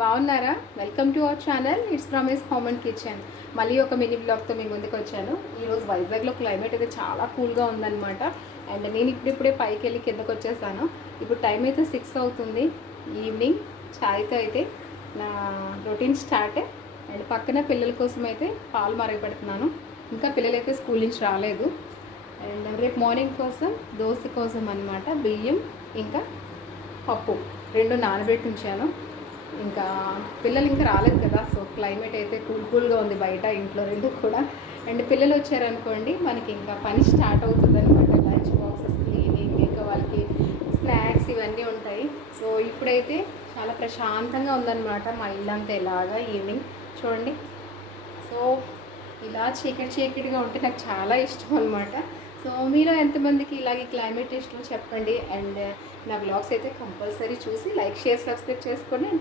బాగున్నారా? Welcome to our channel it's promise home and kitchen. మళ్ళీ ఒక మినీ బ్లాగ్తో మీ ముందుకు వచ్చాను. ఈరోజు వైజాగ్లో క్లైమేట్ అయితే చాలా కూల్గా ఉందన్నమాట. అండ్ నేను ఇప్పుడిప్పుడే పైకి వెళ్ళి కిందకు వచ్చేసాను. ఇప్పుడు టైం అయితే 6 అవుతుంది ఈవినింగ్. ఛాయ్తో అయితే నా రొటీన్ స్టార్ట్. అండ్ పక్కన పిల్లల కోసం అయితే పాలు మరగపెడుతున్నాను. ఇంకా పిల్లలైతే స్కూల్ నుంచి రాలేదు. అండ్ రేపు మార్నింగ్ కోసం దోశ కోసం అన్నమాట బియ్యం ఇంకా పప్పు రెండు నానబెట్టి ఉంచాను. ఇంకా పిల్లలు ఇంకా రాలేదు కదా, సో క్లైమేట్ అయితే కూల్గా ఉంది బయట ఇంట్లో రెండు కూడా. అండ్ పిల్లలు వచ్చారనుకోండి మనకి ఇంకా పని స్టార్ట్ అవుతుంది అనమాట. లంచ్ బాక్సెస్ క్లీనింగ్, ఇంకా వాళ్ళకి స్నాక్స్ ఇవన్నీ ఉంటాయి. సో ఇప్పుడైతే చాలా ప్రశాంతంగా ఉందన్నమాట మా ఇల్లంతా ఇలాగా ఈవినింగ్ చూడండి. సో ఇలా చీకటిగా ఉంటే నాకు చాలా ఇష్టం అనమాట. సో మీలో ఎంతమందికి ఇలాగే క్లైమేట్ ఇష్టం చెప్పండి. అండ్ నా బ్లాగ్స్ అయితే కంపల్సరీ చూసి లైక్ షేర్ సబ్స్క్రైబ్ చేసుకోండి.